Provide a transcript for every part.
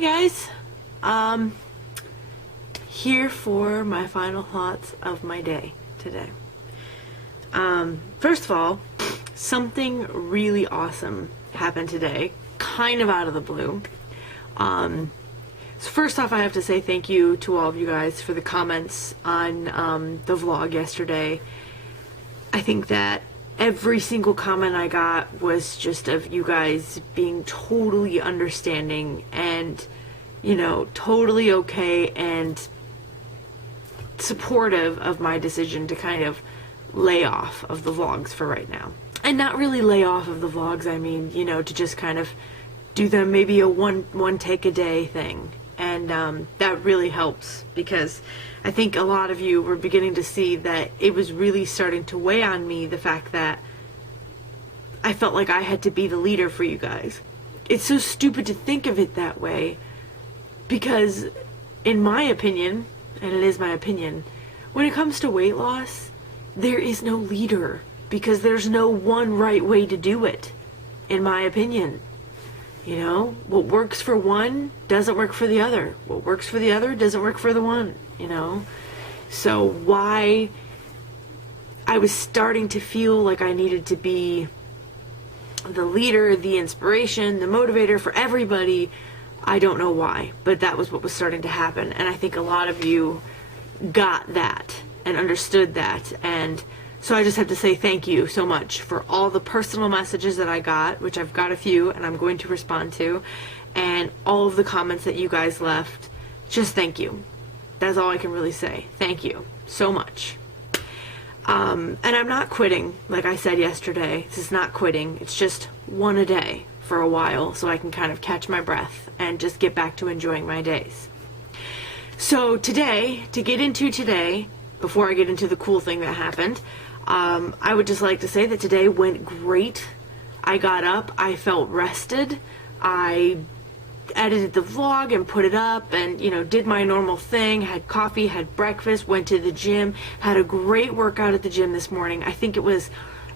Hey guys, here for my final thoughts of my day today. First of all, something really awesome happened today, kind of out of the blue. So first off, I have to say thank you to all of you guys for the comments on the vlog yesterday. I think that every single comment I got was just of you guys being totally understanding and, you know, totally okay and supportive of my decision to kind of lay off of the vlogs for right now. And not really lay off of the vlogs, I mean, you know, to just kind of do them maybe a one take a day thing. And that really helps, because I think a lot of you were beginning to see that it was really starting to weigh on me, the fact that I felt like I had to be the leader for you guys. It's so stupid to think of it that way, because in my opinion, and it is my opinion, when it comes to weight loss, there is no leader, because there's no one right way to do it, in my opinion. You know, what works for one doesn't work for the other. What works for the other doesn't work for the one, you know? So why I was starting to feel like I needed to be the leader, the inspiration, the motivator for everybody, I don't know why, but that was what was starting to happen. And I think a lot of you got that and understood that. And so I just have to say thank you so much for all the personal messages that I got, which I've got a few and I'm going to respond to, and all of the comments that you guys left. Just thank you. That's all I can really say. Thank you so much. And I'm not quitting, like I said yesterday. This is not quitting. It's just one a day for a while, so I can kind of catch my breath and just get back to enjoying my days. So today, to get into today, before I get into the cool thing that happened, I would just like to say that today went great. I got up, I felt rested, I edited the vlog and put it up and, you know, did my normal thing, had coffee, had breakfast, went to the gym, had a great workout at the gym this morning. I think it was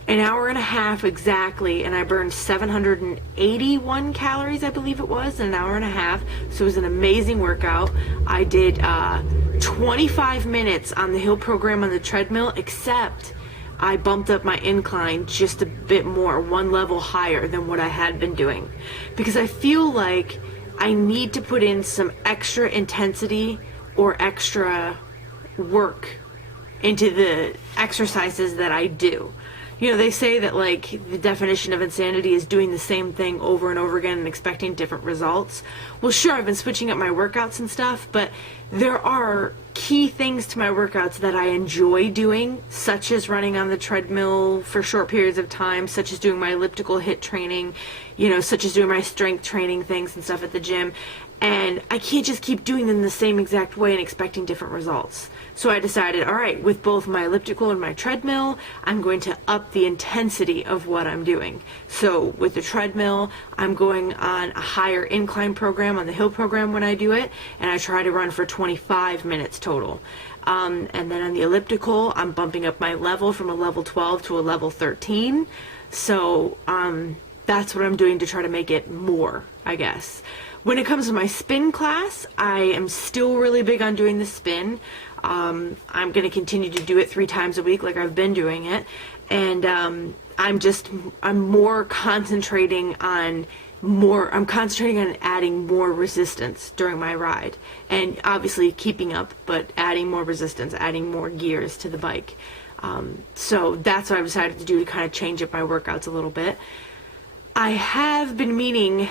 an hour and a half exactly, and I burned 781 calories, I believe it was, in an hour and a half. So it was an amazing workout. I did 25 minutes on the hill program on the treadmill, except I bumped up my incline just a bit more, one level higher than what I had been doing, because I feel like I need to put in some extra intensity or extra work into the exercises that I do. You know, they say that, like, the definition of insanity is doing the same thing over and over again and expecting different results. Well, sure, I've been switching up my workouts and stuff, but there are key things to my workouts that I enjoy doing, such as running on the treadmill for short periods of time, such as doing my elliptical HIIT training, you know, such as doing my strength training things and stuff at the gym. And I can't just keep doing them the same exact way and expecting different results. So I decided, all right, with both my elliptical and my treadmill, I'm going to up the intensity of what I'm doing. So with the treadmill, I'm going on a higher incline program, on the hill program when I do it, and I try to run for 25 minutes total. And then on the elliptical, I'm bumping up my level from a level 12 to a level 13. So that's what I'm doing to try to make it more, I guess. When it comes to my spin class, I am still really big on doing the spin. I'm going to continue to do it 3 times a week like I've been doing it. And I'm more concentrating on adding more resistance during my ride. And obviously keeping up, but adding more resistance, adding more gears to the bike. So that's what I've decided to do to kind of change up my workouts a little bit. I have been meaning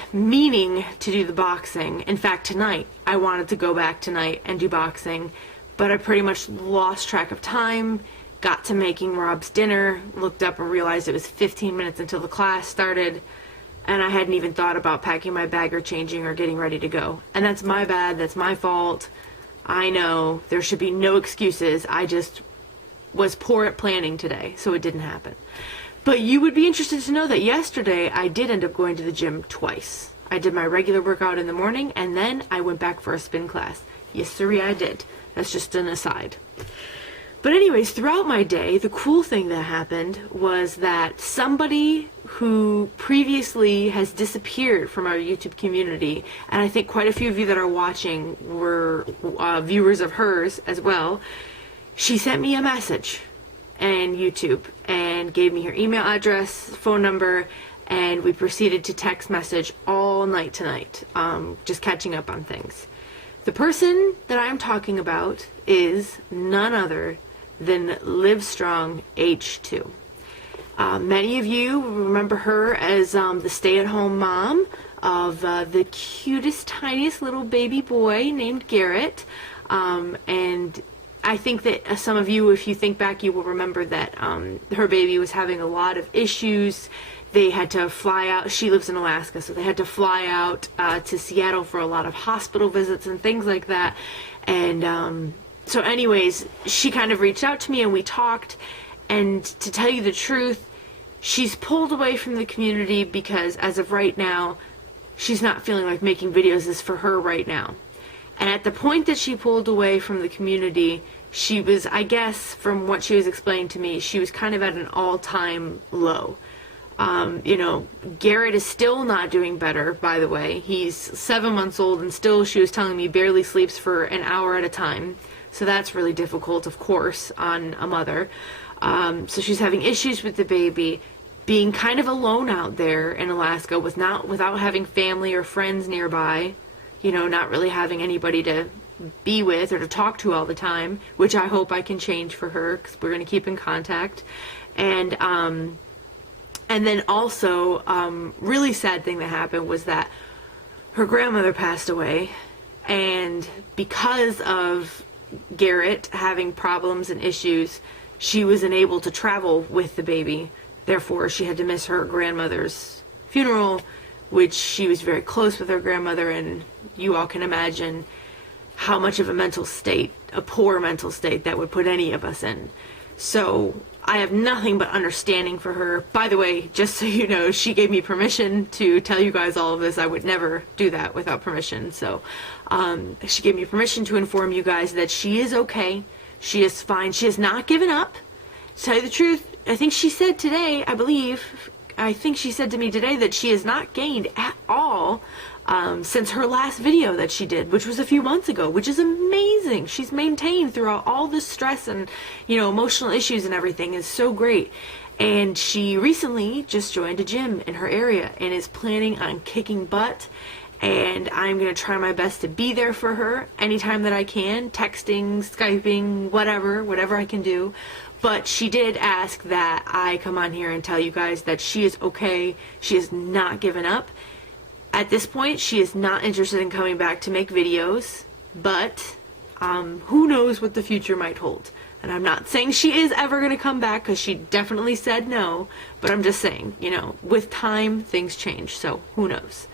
to do the boxing. In fact, tonight, I wanted to go back tonight and do boxing, but I pretty much lost track of time, got to making Rob's dinner, looked up and realized it was 15 minutes until the class started, and I hadn't even thought about packing my bag or changing or getting ready to go. And that's my bad, that's my fault. I know, there should be no excuses. I just was poor at planning today, so it didn't happen. But you would be interested to know that yesterday I did end up going to the gym twice. I did my regular workout in the morning, and then I went back for a spin class. Yes, sirree, I did. That's just an aside. But anyways, throughout my day, the cool thing that happened was that somebody who previously has disappeared from our YouTube community, and I think quite a few of you that are watching were viewers of hers as well. She sent me a message in YouTube and gave me her email address, phone number, and we proceeded to text message all night tonight, just catching up on things. The person that I'm talking about is none other than Livestrong H2. Many of you remember her as the stay-at-home mom of the cutest, tiniest little baby boy named Garrett. And I think that some of you, if you think back, you will remember that her baby was having a lot of issues. They had to fly out. She lives in Alaska, so they had to fly out to Seattle for a lot of hospital visits and things like that. And so anyways, she kind of reached out to me and we talked. And to tell you the truth, she's pulled away from the community because as of right now, she's not feeling like making videos is for her right now. And at the point that she pulled away from the community, she was, I guess, from what she was explaining to me, she was kind of at an all-time low. You know, Garrett is still not doing better, by the way. He's 7 months old and still, she was telling me, barely sleeps for an hour at a time. So that's really difficult, of course, on a mother. So she's having issues with the baby, being kind of alone out there in Alaska without having family or friends nearby, you know, not really having anybody to be with or to talk to all the time, which I hope I can change for her because we're going to keep in contact. And then also, really sad thing that happened was that her grandmother passed away, and because of Garrett having problems and issues, she was unable to travel with the baby. Therefore, she had to miss her grandmother's funeral, which she was very close with her grandmother, and you all can imagine how much of a mental state, a poor mental state, that would put any of us in. So I have nothing but understanding for her. By the way, just so you know, she gave me permission to tell you guys all of this. I would never do that without permission. So she gave me permission to inform you guys that she is okay. She is fine. She has not given up. To tell you the truth, I think she said today, I think she said to me today that she has not gained at all since her last video that she did, which was a few months ago, which is amazing. She's maintained throughout all this stress and, you know, emotional issues and everything is so great. And she recently just joined a gym in her area and is planning on kicking butt. And I'm going to try my best to be there for her anytime that I can, texting, Skyping, whatever I can do. But she did ask that I come on here and tell you guys that she is okay. She has not given up. At this point, she is not interested in coming back to make videos, but who knows what the future might hold. And I'm not saying she is ever going to come back, because she definitely said no, but I'm just saying, you know, with time, things change, so who knows.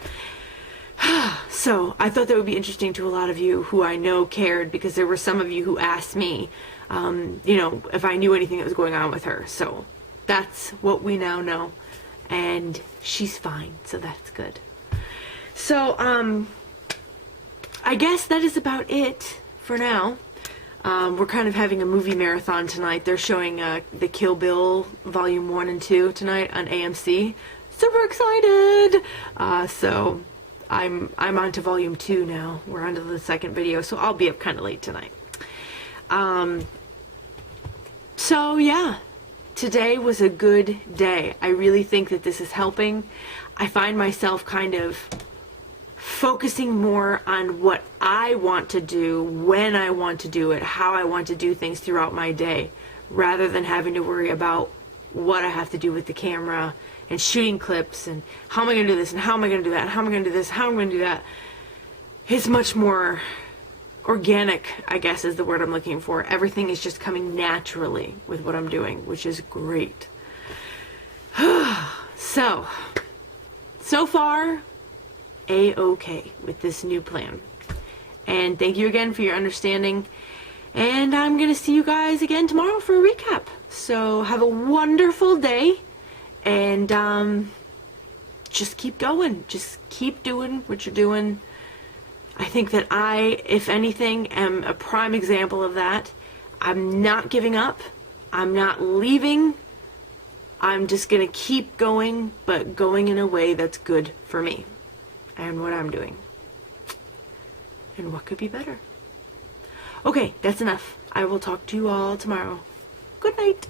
So I thought that would be interesting to a lot of you who I know cared, because there were some of you who asked me, you know, if I knew anything that was going on with her. So that's what we now know, and she's fine, so that's good. So, I guess that is about it for now. We're kind of having a movie marathon tonight. They're showing the Kill Bill Volume 1 and 2 tonight on AMC. Super excited! So, I'm on to Volume 2 now. We're on to the second video, so I'll be up kind of late tonight. So, yeah. Today was a good day. I really think that this is helping. I find myself kind of focusing more on what I want to do, when I want to do it, how I want to do things throughout my day, rather than having to worry about what I have to do with the camera and shooting clips and how am I going to do this and how am I going to do that and how am I going to do this, how am I going to do that. It's much more organic, I guess is the word I'm looking for. Everything is just coming naturally with what I'm doing, which is great. So far, A-okay with this new plan. And thank you again for your understanding. And I'm going to see you guys again tomorrow for a recap. So have a wonderful day. And just keep going. Just keep doing what you're doing. I think that I, if anything, am a prime example of that. I'm not giving up. I'm not leaving I'm just gonna keep going, but going in a way that's good for me and what I'm doing. And what could be better? Okay, that's enough. I will talk to you all tomorrow. Good night.